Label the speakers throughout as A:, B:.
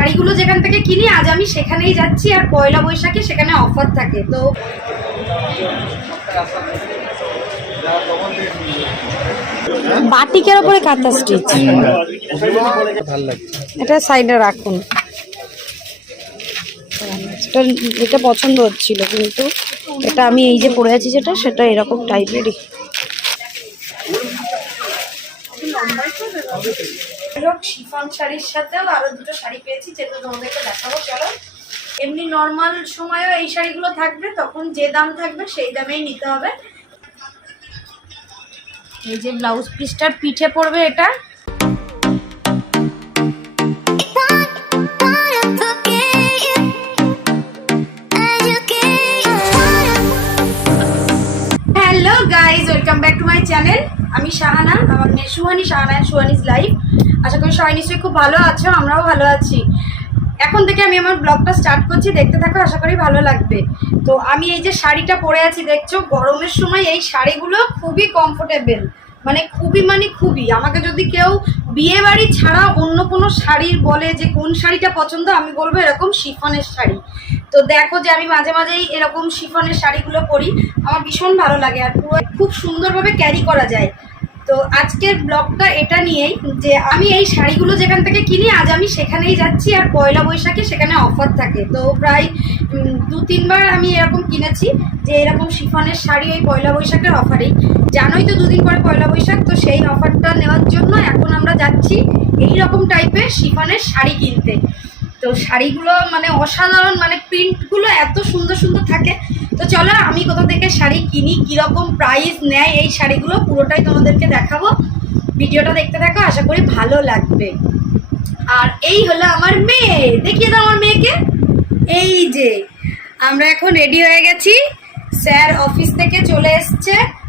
A: শাড়িগুলো যেখান থেকে কিনি, আজ আমি সেখানেই যাচ্ছি আর পয়লা বৈশাখে সেখানে অফার থাকে। তো বাটিকের ওপরে কাঁথা স্টিচ। এটা সাইডে রাখুন। এটা পছন্দ হচ্ছিল, কিন্তু এটা আমি এই যে পরে আছি যেটা, সেটা এরকম টাইপেরই শিফন শাড়ির সাথেও আরও দুটো শাড়ি পেয়েছি, যেগুলো তোমাদেরকে দেখাবো, চলো। এমনি নর্মাল সময়েও এই শাড়িগুলো থাকবে, তখন যে দাম থাকবে সেই দামেই নিতে হবে। এই যে ব্লাউজ পিসটার পিঠে পড়বে এটা। Hello guys welcome back to my channel আমি শাহানা, আমার মেয়ে সুহানি, শাহানা, সুহানিস লাইভ আশা করি সবাই নিশ্চয়ই খুব ভালো আছো, আমরাও ভালো আছি। এখন থেকে আমি আমার ব্লগটা স্টার্ট করছি, দেখতে থাকো, আশা করি ভালো লাগবে। তো আমি এই যে শাড়িটা পরে আছি, দেখছ, গরমের সময় এই শাড়িগুলো খুবই কমফোর্টেবল মানে খুবই মানে খুবই। আমাকে যদি কেউ বিয়ে বাড়ি ছাড়া অন্য কোনো শাড়ির বলে যে কোন শাড়িটা পছন্দ, আমি বলব এরকম শিফনের শাড়ি। তো দেখো যে আমি মাঝে মাঝেই এরকম শিফনের শাড়িগুলো পরি, আমার ভীষণ ভালো লাগে। আর পুরো খুব সুন্দরভাবে ক্যারি করা যায়। তো আজকের ব্লগটা এটা নিয়েই যে আমি এই শাড়িগুলো যেখান থেকে কিনি, আজ আমি সেখানেই যাচ্ছি আর পয়লা বৈশাখে সেখানে অফার থাকে। তো প্রায় দু, তিনবার আমি এরকম কিনেছি যে এরকম শিফনের শাড়ি ওই পয়লা বৈশাখের অফারেই। জানোই তো দুদিন পরে পয়লা বৈশাখ, তো সেই অফারটা নেওয়ার জন্য এখন আমরা যাচ্ছি এই রকম টাইপের শিফনের শাড়ি কিনতে। তো শাড়িগুলো মানে অসাধারণ মানে প্রিন্টগুলো এত সুন্দর সুন্দর থাকে। তো চলো আমি কোথা থেকে শাড়ি কিনি, কীরকম প্রাইস নেয় এই শাড়িগুলো পুরোটাই তোমাদেরকে দেখাবো। ভিডিওটা দেখতে থাকো, আশা করি ভালো লাগবে। আর এই হলো আমার মেয়ে। দেখিয়ে দাও আমার মেয়েকে। এই যে, আমরা এখন রেডি হয়ে গেছি। স্যার অফিস থেকে চলে এসছে।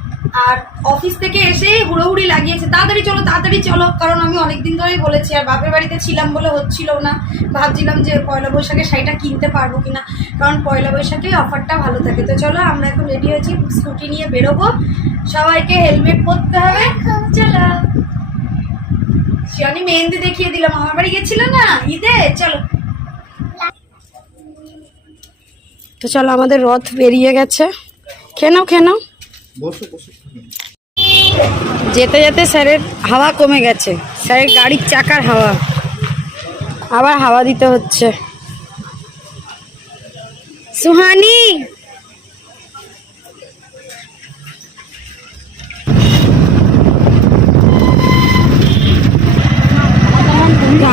A: আর অফিস থেকে এসেই হুড়োহুড়ি লাগিয়েছে। তাড়াতাড়ি চলো তাড়াতাড়ি চলো, কারণ আমি অনেকদিন ধরেই বলেছি, আর বাপের বাড়িতে ছিলাম বলে হচ্ছিল না। ভাবছিলাম যে পয়লা বৈশাখে শাড়িটা কিনতে পারব কিনা, কারণ পয়লা বৈশাখে অফারটা ভালো থাকে। তো চলো, আমরা এখন রেডি হয়েছি, স্কুটি নিয়ে বেরোবো। সবাইকে হেলমেট পরতে হবে। চলো। শিয়ানি মেহেন্দি দেখিয়ে দিলাম। আমার বাড়ি গেছিল না? ঈদে? চলো। তো চলো, আমাদের রথ বেরিয়ে গেছে। খেয়ে নাও। যেতে যেতে স্যারের হাওয়া কমে গেছে। স্যারের গাড়ির চাকার হাওয়া। আবার হাওয়া দিতে হচ্ছে। সুহানি!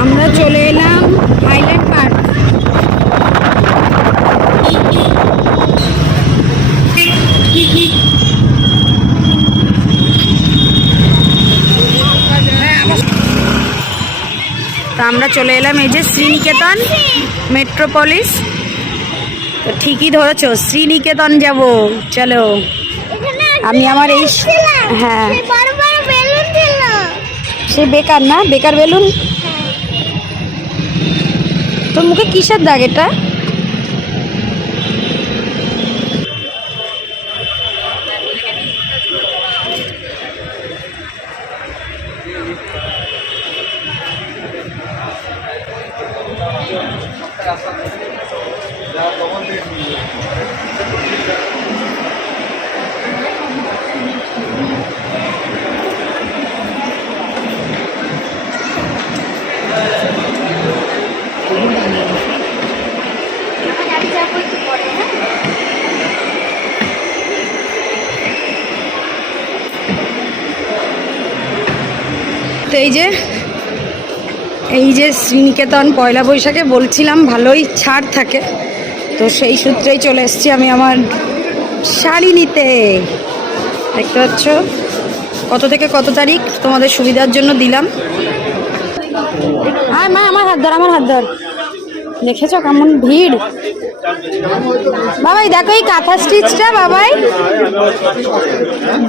A: আমরা চলে এলাম তো আমরা চলে এলাম এই যে শ্রীনিকেতন মেট্রোপলিস। তো ঠিকই ধরেছ শ্রীনিকেতন যাব। চলো। আমি আমার এই হ্যাঁ। সে বেকার না? বেকার বেলুন? তোর মুখে কিসের দাগ এটা? শ্রীনিকেতন পয়লা বৈশাখে বলছিলাম ভালোই ছাড় থাকে। তো সেই সূত্রেই চলে এসছি আমি আমার শাড়ি নিতে। দেখতে পাচ্ছ? কত থেকে কত তারিখ? তোমাদের সুবিধার জন্য দিলাম। আর মা, আমার হাত ধর, আমার হাত ধর। দেখেছ কেমন ভিড়? বাবাই, দেখো এই কাঁথা স্টিচটা, বাবাই।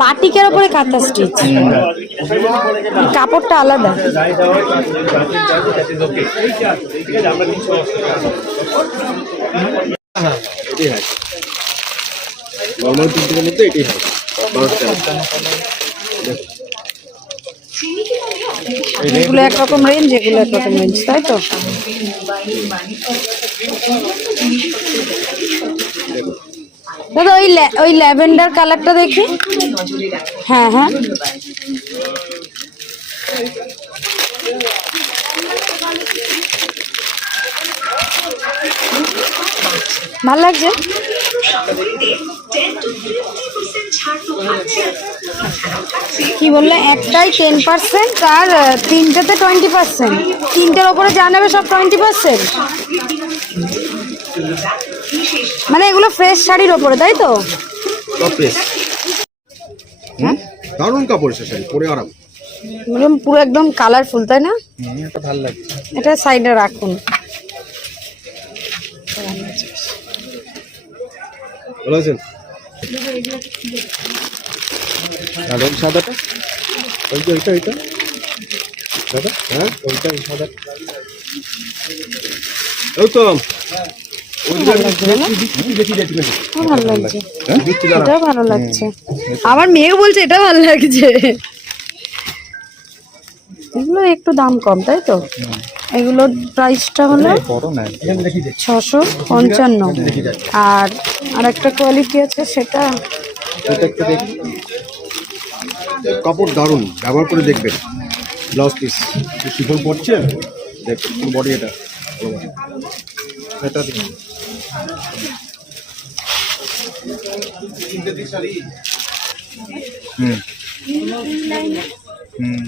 A: বাটিকের ওপরে কাঁথা স্টিচ। কাপড়টা আলাদা। এগুলো একরকম রেঞ্জ এগুলো একরকম রেঞ্জ তাই তো? দাদা, ওই ওই ল্যাভেন্ডার কালারটা দেখি। হ্যাঁ হ্যাঁ। ভালো লাগছে? কি বললে? একটাই টেন পার্সেন্ট আর তিনটেতে টোয়েন্টি পার্সেন্ট তিনটের ওপরে যা নেবে সব টোয়েন্টি পার্সেন্ট মানে এগুলো ফ্রেশ শাড়ির ওপরে তাই তো?
B: দারুণ কাপড় এসে শাড়ি পরে আরাম।
A: মানে পুরো একদম কালারফুল তাই না?
B: এটা ভালো লাগছে।
A: এটা সাইডে রাখুন।
B: ভালো আছেন? আর ওই সাদাটা? ওইটা ওইটা দাদা হ্যাঁ ওইটা ওই তো।
A: ভালো লাগছে? এটাও ভালো লাগছে আমার মেয়েও বলছে এটা ভালো লাগছে। এগুলো একটু দাম কম তাই তো? এগুলোর প্রাইসটা হলো ছশো পঞ্চান্ন। আর আর একটা কোয়ালিটি আছে সেটা
B: কাপড় দারুণ ব্যবহার করে দেখবেন। ব্লাউজ পিস শিফন পড়ছে দেখবেন বডি এটা। এটা হুম। হুম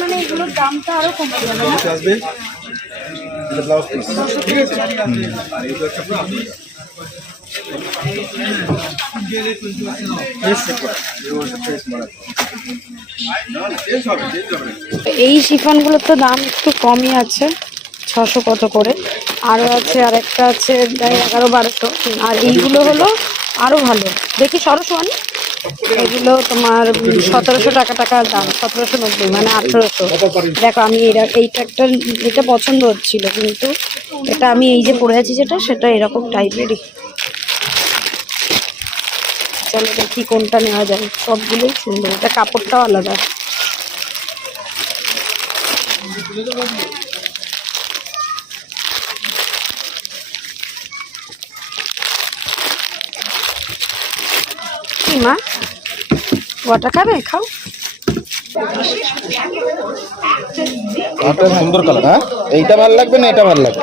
A: মানে এগুলোর দামটা আরও কমে যাবে। না?
B: আসবে এটা ব্লাউজ পিস ঠিক আছে? আর এই একটা ব্লাউজ
A: এই শিফনগুলোর তো দাম একটু কমই আছে, ছশো কত করে। আরও আছে আর একটা আছে প্রায় এগারো বারোশো। আর এইগুলো হলো আরও ভালো। দেখি সরসমানি এগুলো তোমার সতেরোশো টাকা টাকার দাম, সতেরোশো নব্বই মানে আঠেরোশো। দেখো, আমি এরা এইটা একটা, এটা পছন্দ হচ্ছিল, কিন্তু এটা আমি এই যে পরে আছি যেটা, সেটা এরকম টাইপেরই চলো দেখি কোনটা নেওয়া যায়। সবগুলোই সুন্দর। এটা কাপড়টাও আলাদা। মা? ওটা খাবে? খাও।
B: এটা সুন্দর কালার হ্যাঁ? এইটা ভালো লাগবে না এটা ভালো লাগবে?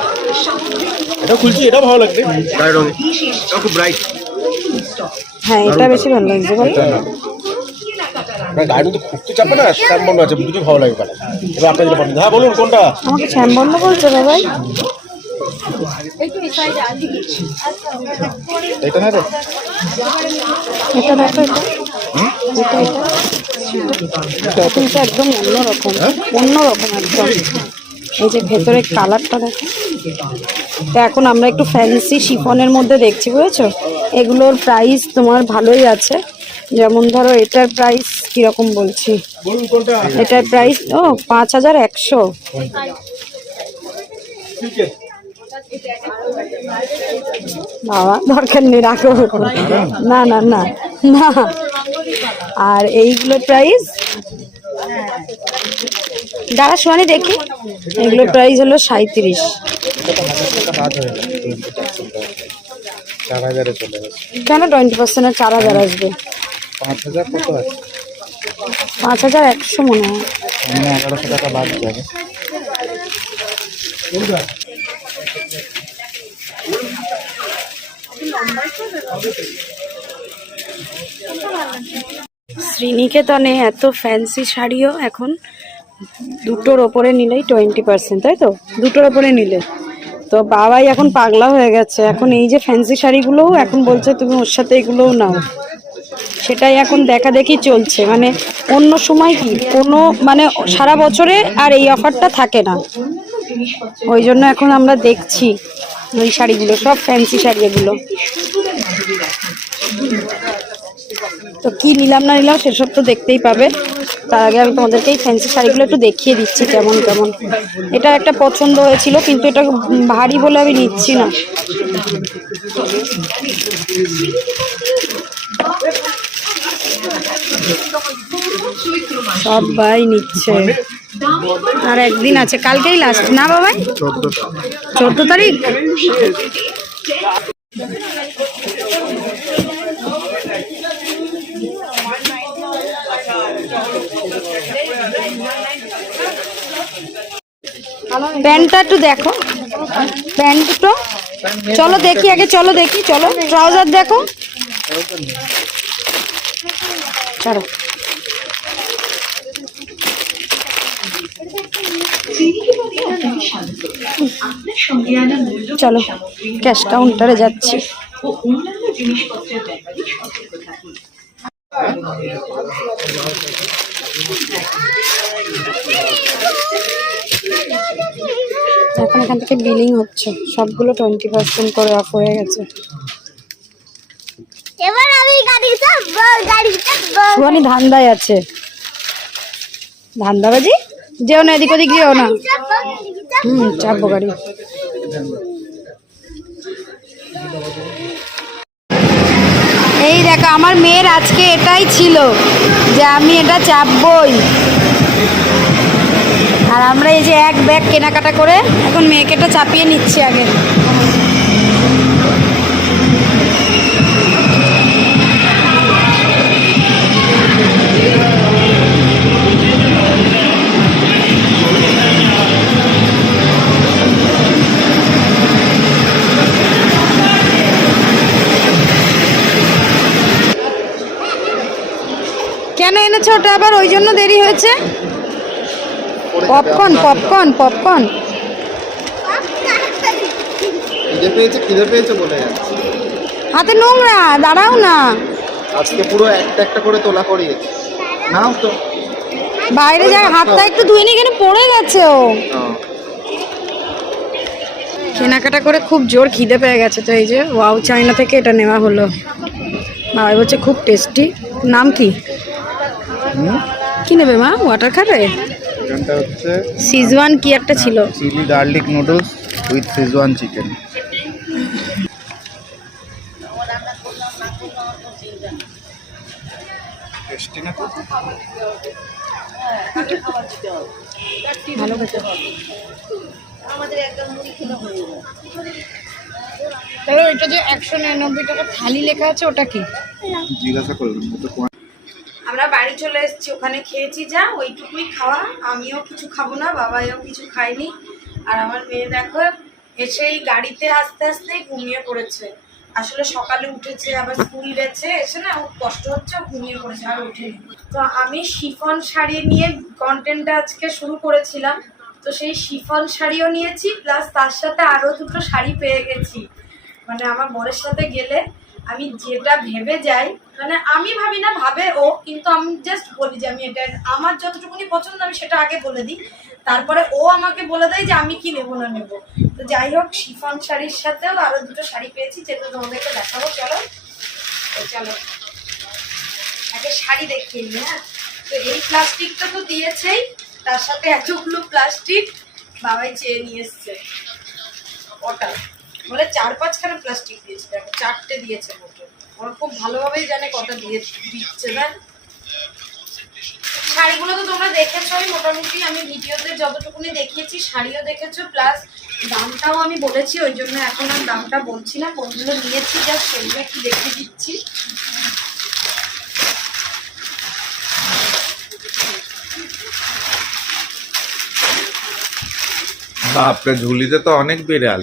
B: এটা খুলছি এটা ভালো লাগবে। গায়ের রঙে খুব ব্রাইট
A: হ্যাঁ এটা বেশি ভালো লাগছে বলো।
B: গায়ের মধ্যে খুঁজতে চাপে না শ্যামবন্ধ আছে দুটো ভালো লাগে কালার এবার আপনার যেটা পছন্দ হ্যাঁ বলুন কোনটা?
A: আমাকে শ্যামবন্ধ বলছো বাবাই
B: এইটা না রে?
A: এটা দেখো এটা। এটা এটা। কিন্তু একদম অন্যরকম অন্যরকম একদম। এই যে ভেতরে কালারটা দেখো। তো এখন আমরা একটু ফ্যান্সি শিফনের মধ্যে দেখছি বুঝেছ? এগুলোর প্রাইস তোমার ভালোই আছে। যেমন ধরো এটার প্রাইস কীরকম বলছি? এটার প্রাইস ও পাঁচ হাজার একশো। বাবা দরকার নেই রাখো। না না না না। আর এইগুলোর প্রাইস দাঁড়া শোয়ানি দেখি। এগুলোর প্রাইস হলো সাঁত্রিশ কেন টোয়েন্টি পার্সেন্টের চার হাজার আসবে?
B: পাঁচ হাজার
A: একশো মনে হয়। শ্রীনিকেতনে এত ফ্যান্সি শাড়িও এখন দুটোর ওপরে নিলেই টোয়েন্টি পার্সেন্ট তাই তো? দুটোর ওপরে নিলে। তো বাবাই এখন পাগলা হয়ে গেছে। এখন এই যে ফ্যান্সি শাড়িগুলোও এখন বলছে তুমি ওর সাথে এগুলোও নাও। সেটাই এখন দেখা দেখি চলছে। মানে অন্য সময় কি? কোনো মানে সারা বছরে আর এই অফারটা থাকে না। ওই জন্য এখন আমরা দেখছি ওই শাড়িগুলো, সব ফ্যান্সি শাড়ি এগুলো। তো কি নিলাম না নিলাম সেসব তো দেখতেই পাবে। তার আগে আমি তোমাদেরকে এই ফ্যান্সি শাড়িগুলো একটু দেখিয়ে দিচ্ছি কেমন কেমন। এটা একটা পছন্দ হয়েছিল কিন্তু এটা ভারী বলে আমি নিচ্ছি না। সবাই নিচ্ছে। আর একদিন আছে কালকেই লাস্ট না বাবাই? চোদ্দ তারিখ? প্যান্টটা একটু দেখো। প্যান্ট প্যান্টটা চলো দেখি আগে, চলো দেখি, চলো। ট্রাউজার দেখো। চলো চলো ক্যাশ কাউন্টারে যাচ্ছি।
C: জিনিসপত্রের
A: এখন এখান থেকে বিলিং হচ্ছে। সবগুলো টোয়েন্টি পার্সেন্ট করে অফ হয়ে গেছে।
D: এবার আমি
A: সুহানি ধান্দায় আছে। ধান্দাবাজি? যেও না এদিক ওদিক যেও না। হুম চাপবো গাড়ি। এই দেখো আমার মেয়ের আজকে এটাই ছিল যে আমি এটা চাপবই। আর আমরা এই যে এক ব্যাগ কেনাকাটা করে এখন মেয়েকে এটা চাপিয়ে নিচ্ছি আগে। কেন এনেছো ওটা আবার? ওই জন্য দেরি হয়েছে? পপকর্ন পপকর্ন পপকর্ন হাতে নোংরা দাঁড়াও না।
B: আজকে পুরো একটা একটা করে তোলা করিয়েছে নাও তো।
A: বাইরে যা হাতটা একটু ধুয়ে নি কেন পড়ে গেছে ও। কেনাকাটা করে খুব জোর খিদে পেয়ে গেছে তো এই যে ওয়াও চাইনা থেকে এটা নেওয়া হলো। বাবা বলছে খুব টেস্টি। নাম কি? কি নেবে মা? ওয়াটার খাবে?
B: এখানটা হচ্ছে
A: সিজওয়ান কি একটা ছিল?
B: Chilli garlic noodles with Schezwan chicken. Tasty না
A: ভালো খেতে তাহলে ওইটা যে একশো নিরানব্বই টাকা থালি লেখা আছে ওটা কি?
B: জিজ্ঞাসা করলাম
A: আমরা বাড়ি চলে এসেছি, ওখানে খেয়েছি যা, ওইটুকুই খাওয়া। আমিও কিছু খাব না, বাবাইও কিছু খায়নি। আর আমার মেয়ে দেখো, এসেই গাড়িতে আস্তে আস্তে ঘুমিয়ে পড়েছে। আসলে সকালে উঠেছে, আবার স্কুল গেছে, এসে না ওর কষ্ট হচ্ছে, ও ঘুমিয়ে পড়েছে, আর ওঠেনি। তো আমি শিফন শাড়ি নিয়ে কন্টেন্টটা আজকে শুরু করেছিলাম। তো সেই শিফন শাড়িও নিয়েছি প্লাস তার সাথে আরও দুটো শাড়ি পেয়ে গেছি। মানে আমার বরের সাথে গেলে আমি যেটা ভেবে যাই মানে আমি ভাবি না, ভাবে ও, কিন্তু আমি জাস্ট বলি যে আমি এটা, আমার যতটুকুনি পছন্দ আমি সেটা আগে বলে দিই। তারপরে ও আমাকে বলে দেয় যে আমি কি নেব না নেব। তো যাই হোক, শিফন শাড়ির সাথেও আরও দুটো শাড়ি পেয়েছি, যেগুলো তোমাদেরকে দেখাবো, চলো। চলো। আগে শাড়ি দেখিয়ে নিই হ্যাঁ? তো এই প্লাস্টিকটা তো দিয়েছেই, তার সাথে এতগুলো প্লাস্টিক বাবাই চেয়ে নিয়ে এসছে। ওটা বলে চার পাঁচখানা প্লাস্টিক দিয়েছে দেখো চারটে দিয়েছে মোটে। ওরা খুব ভালোভাবেই জানে কটা দিয়ে দিচ্ছে দেন শাড়িগুলো তো তোমরা দেখেছোই, মোটামুটি আমি ভিডিওতে যতটুকুনি দেখিয়েছি, শাড়িও দেখেছ প্লাস দামটাও আমি বলেছি, ওই জন্য এখন আর দামটা বলছি না কোনগুলো নিয়েছি জাস্ট সেগুলো একটু দেখে দিচ্ছি।
E: বাপরে, ঝুলিতে তো অনেক বিড়াল।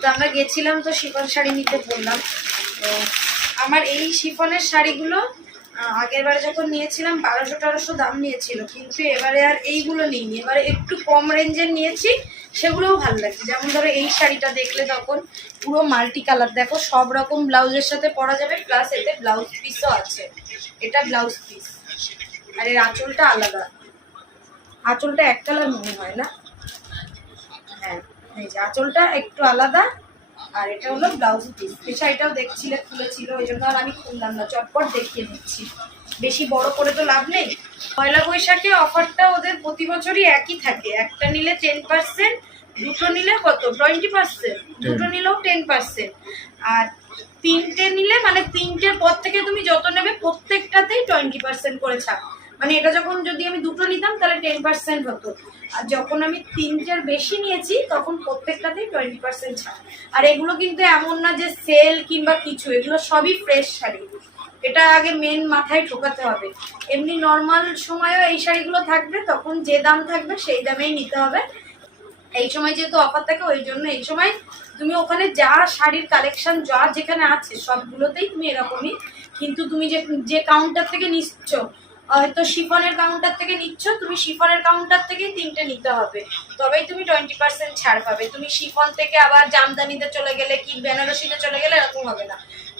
A: তো আমরা গেছিলাম তো শিফন শাড়ি নিতে বললাম। তো আমার এই শিফনের শাড়িগুলো আগের বারে যখন নিয়েছিলাম, বারোশো তেরোশো দাম নিয়েছিল। কিন্তু এবারে আর এইগুলো নিইনি। এবারে একটু কম রেঞ্জের নিয়েছি, সেগুলোও ভালো লাগছে। যেমন ধরো এই শাড়িটা দেখলে তখন পুরো মাল্টি কালার। দেখো, সব রকম ব্লাউজের সাথে পরা যাবে, প্লাস এতে ব্লাউজ পিসও আছে। এটা ব্লাউজ পিস। আর এর আঁচলটা আলাদা। আঁচলটা এক কালার মনে হয় না? হ্যাঁ। এই যে আঁচলটা একটু আলাদা আর এটা হলো ব্লাউজ পিস এই শাড়িটাও দেখছিলে খুলেছিল ওই জন্য আর আমি খুললাম না চটপট দেখিয়ে দিচ্ছি। বেশি বড় করে তো লাভ নেই। পয়লা বৈশাখে অফারটা ওদের প্রতি বছরই একই থাকে। একটা নিলে টেন পার্সেন্ট দুটো নিলে কত? টোয়েন্টি পার্সেন্ট দুটো নিলেও টেন পার্সেন্ট আর তিনটে নিলে মানে তিনটের পর থেকে তুমি যত নেবে প্রত্যেকটাতেই টোয়েন্টি পার্সেন্ট করে ছাড়। মানে এটা যখন যদি আমি দুটো নিতাম, তাহলে টেন পার্সেন্ট হতো। আর যখন আমি তিনটের বেশি নিয়েছি, তখন প্রত্যেকটাতেই টোয়েন্টি পার্সেন্ট ছাড়। আর এগুলো কিন্তু এমন না যে সেল কিংবা কিছু, এগুলো সবই ফ্রেশ শাড়ি। এটা আগে মেন মাথায় ঢোকাতে হবে। এমনি নর্মাল সময়ও এই শাড়িগুলো থাকবে, তখন যে দাম থাকবে সেই দামেই নিতে হবে। এই সময় যেহেতু অফার থাকে, ওই জন্য এই সময় তুমি ওখানে যা শাড়ির কালেকশন যা যেখানে আছে, সবগুলোতেই তুমি এরকমই। কিন্তু তুমি যে যে কাউন্টার থেকে নিচ্ছ হয়তো শিফনের কাউন্টার থেকে নিচ্ছ, তুমি শিফনের কাউন্টার থেকেই তিনটে নিতে হবে। তবেই তুমি টোয়েন্টি পার্সেন্ট ছাড় পাবে। তুমি শিফন থেকে আবার জামদানিতে চলে গেলে কি বেনারসিতে চলে গেলে এরকম হবে না।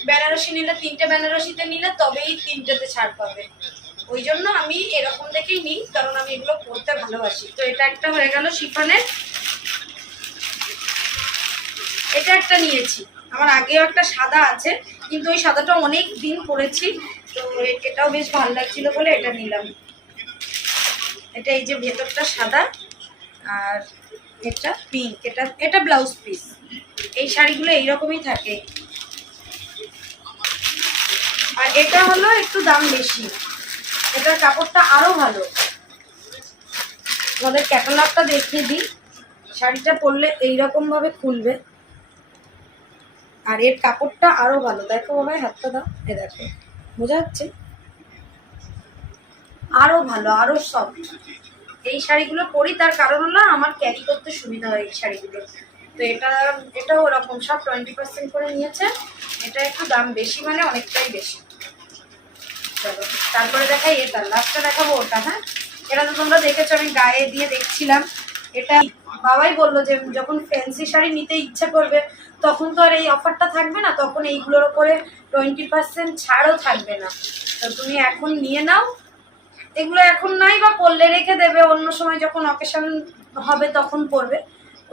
A: বেনারসি নিলে তিনটে বেনারসিতে নিলে তবেই তিনটেতে ছাড় পাবে। ওই জন্য আমি এরকম দেখেই নিই, কারণ আমি এগুলো পড়তে ভালোবাসি। তো এটা একটা হয়ে গেল শিফনের। এটা একটা নিয়েছি। আমার আগেও একটা সাদা আছে, কিন্তু ওই সাদাটা অনেক দিন পরেছি। তো এটাও বেশ ভালো লাগছিল বলে এটা নিলাম। এটা এই যে ভেতরটা সাদা আর এটা পিঙ্ক এটা এটা ব্লাউজ পিস এই শাড়িগুলো এইরকমই থাকে। আর এটা হলো একটু দাম বেশি। এটার কাপড়টা আরও ভালো। আমাদের ক্যাটালগটা দেখিয়ে দিই। শাড়িটা পরলে এইরকম ভাবে খুলবে। আর এর কাপড়টা আরও ভালো। দেখো বাবা, হাতটা দাও। এ দেখো। বোঝা যাচ্ছে? আরও ভালো, আরও সফট এই শাড়িগুলো পরি, তার কারণ হলো আমার ক্যারি করতে সুবিধা হয় এই শাড়িগুলো। তো এটা, এটাও ওরকম, সব টোয়েন্টি পার্সেন্ট করে নিয়েছে। এটা একটু দাম বেশি মানে অনেকটাই বেশি। চলো, তারপরে দেখাই এটা লাস্টটা দেখাবো ওটা হ্যাঁ? এটা তো তোমরা দেখেছ, আমি গায়ে দিয়ে দেখছিলাম। এটা বাবাই বলল যে যখন ফ্যান্সি শাড়ি নিতে ইচ্ছা করবে, তখন তো আর এই অফারটা থাকবে না, তখন এইগুলোর ওপরে টোয়েন্টি পার্সেন্ট ছাড়ও থাকবে না। তো তুমি এখন নিয়ে নাও। এগুলো এখন নাই বা পরলে রেখে দেবে, অন্য সময় যখন অকেশন হবে তখন পরবে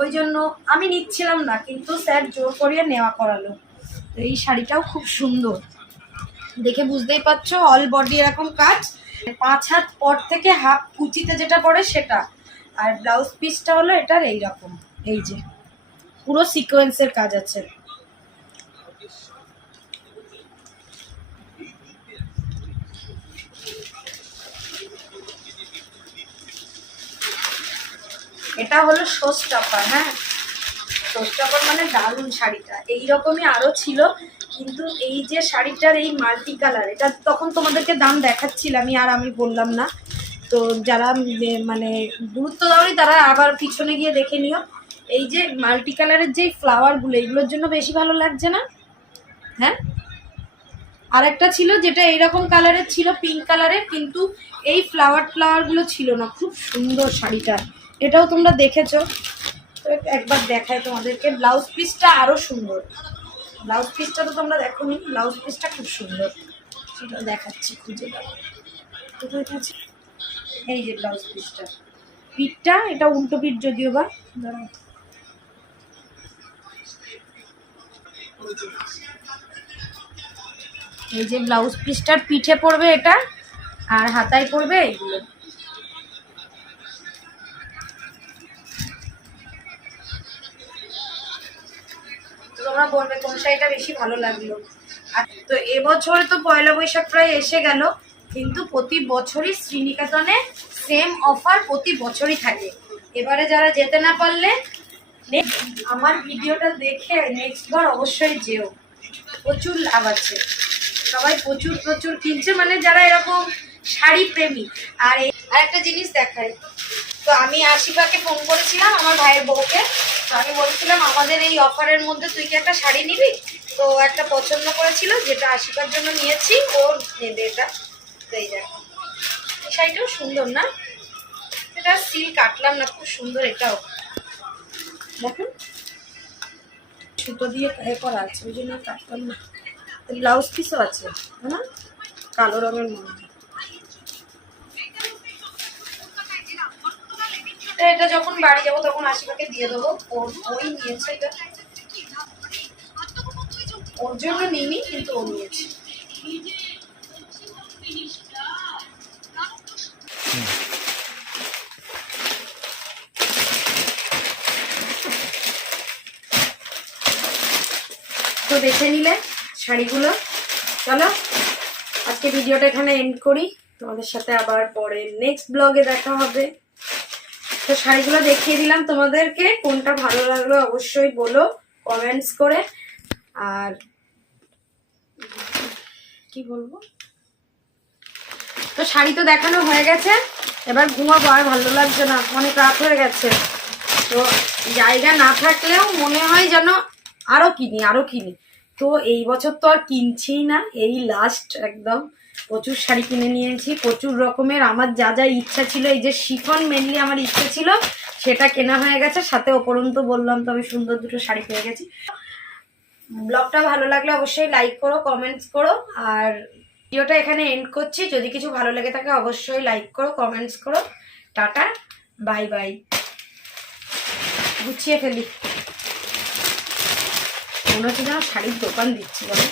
A: ওই জন্য আমি নিচ্ছিলাম না, কিন্তু স্যার জোর করিয়ে নেওয়া করালো। তো এই শাড়িটাও খুব সুন্দর। দেখে বুঝতেই পারছ অল বডি এরকম কাজ। পাঁচ হাত পর থেকে হাফ কুচিতে যেটা পড়ে সেটা। আর ব্লাউজ পিসটা হলো এটার এইরকম, এই যে। পুরো সিকোয়েন্সের কাজ আছে। এটা হলো টপার হ্যাঁ? টপার মানে দারুণ শাড়িটা। এইরকমই আরও ছিল, কিন্তু এই যে শাড়িটার এই মাল্টি কালার, এটা তখন তোমাদেরকে দাম দেখাচ্ছিলামই আর আমি বললাম না। তো যারা মানে গুরুত্ব দাওনি তারা আবার পিছনে গিয়ে দেখে নিও। এই যে মাল্টি কালারের যে ফ্লাওয়ারগুলো এগুলোর জন্য বেশি ভালো লাগছে না? হ্যাঁ? আর একটা ছিল যেটা এইরকম কালারের ছিল, পিঙ্ক কালারের, কিন্তু এই ফ্লাওয়ার, ফ্লাওয়ারগুলো ছিল না। খুব সুন্দর শাড়িটা। এটাও তোমরা দেখেছ। তো একবার দেখাই তোমাদেরকে। ব্লাউজ পিসটা আরও সুন্দর। ব্লাউজ পিসটা তো তোমরা দেখো নি ব্লাউজ পিসটা খুব সুন্দর। সেটা দেখাচ্ছি, খুঁজে দাও। আছে? এই যে ব্লাউজ পিসটা। পিঠটা, এটা উল্টো পিঠ যদিও বা। এই যে ব্লাউজ পিসটার পিঠে পড়বে এটা, আর হাতায় পড়বে এইগুলো। তোমরা বলবে কোন শাড়িটা বেশি ভালো লাগল। তো এবছরে তো পয়লা বৈশাখ প্রায় এসে গেল, কিন্তু প্রতি বছরই শ্রীনিকেতনে সেম অফার প্রতি বছরই থাকে। এবারে যারা যেতে না পারলে আমার ভিডিওটা দেখে নেক্সট বার অবশ্যই যেও। প্রচুর লাভ আছে। সবাই প্রচুর প্রচুর কিনছে মানে যারা এরকম শাড়ি প্রেমী আর আর একটা জিনিস দেখাই। তো আমি আশিকাকে ফোন করেছিলাম, আমার ভাইয়ের বউকে। তো আমি বলছিলাম, আমাদের এই অফারের মধ্যে তুই কি একটা শাড়ি নিবি? তো একটা পছন্দ করেছিল, যেটা আশিকার জন্য নিয়েছি, ও নেবে এটা। এই শাড়িটাও সুন্দর না? এটা সিল কাটলাম না, খুব সুন্দর এটাও। দেখুন। সুতো দিয়ে এ করা আছে, ওই জন্য কাটলাম না। ব্লাউজ পিসও আছে হ্যাঁ কালো রঙের মধ্যে। এটা যখন বাড়ি যাব তখন আশিকাকে দিয়ে দেবো। ওর ওই নিয়েছে এটা। ওর জন্য নিইনি, কিন্তু ও নিয়েছে। তো দেখে নিলে শাড়িগুলো। চলো, আজকে ভিডিওটা এখানে এন্ড করি। তোমাদের সাথে আবার পরে নেক্সট ব্লগে দেখা হবে। তো শাড়িগুলো দেখিয়ে দিলাম তোমাদেরকে, কোনটা ভালো লাগল অবশ্যই বলো কমেন্টস করে। আর কি বলব? তো শাড়ি তো দেখানো হয়ে গেছে, এবার ঘুমাবো, আর ভালো লাগছে না, অনেক রাত হয়ে গেছে। তো জায়গা না থাকলেও মনে হয় যেন আরও কিনি আরও কিনি। তো এই বছর তো আর কিনছিই না, এই লাস্ট একদম। প্রচুর শাড়ি কিনে নিয়েছি, প্রচুর রকমের। আমার যা যা ইচ্ছা ছিল, এই যে শিফন মেনলি আমার ইচ্ছা ছিল, সেটা কেনা হয়ে গেছে। সাথে ওপরন্ত বললাম তো আমি সুন্দর দুটো শাড়ি পেয়ে গেছি। ব্লগটা ভালো লাগলে অবশ্যই লাইক করো কমেন্টস করো, আর ভিডিওটা এখানে এন্ড করছি। যদি কিছু ভালো লেগে থাকে, অবশ্যই লাইক করো কমেন্টস করো। টাটা বাই বাই গুছিয়ে ফেলি। মনে হচ্ছে যেন শাড়ির দোকান দিচ্ছি বলো।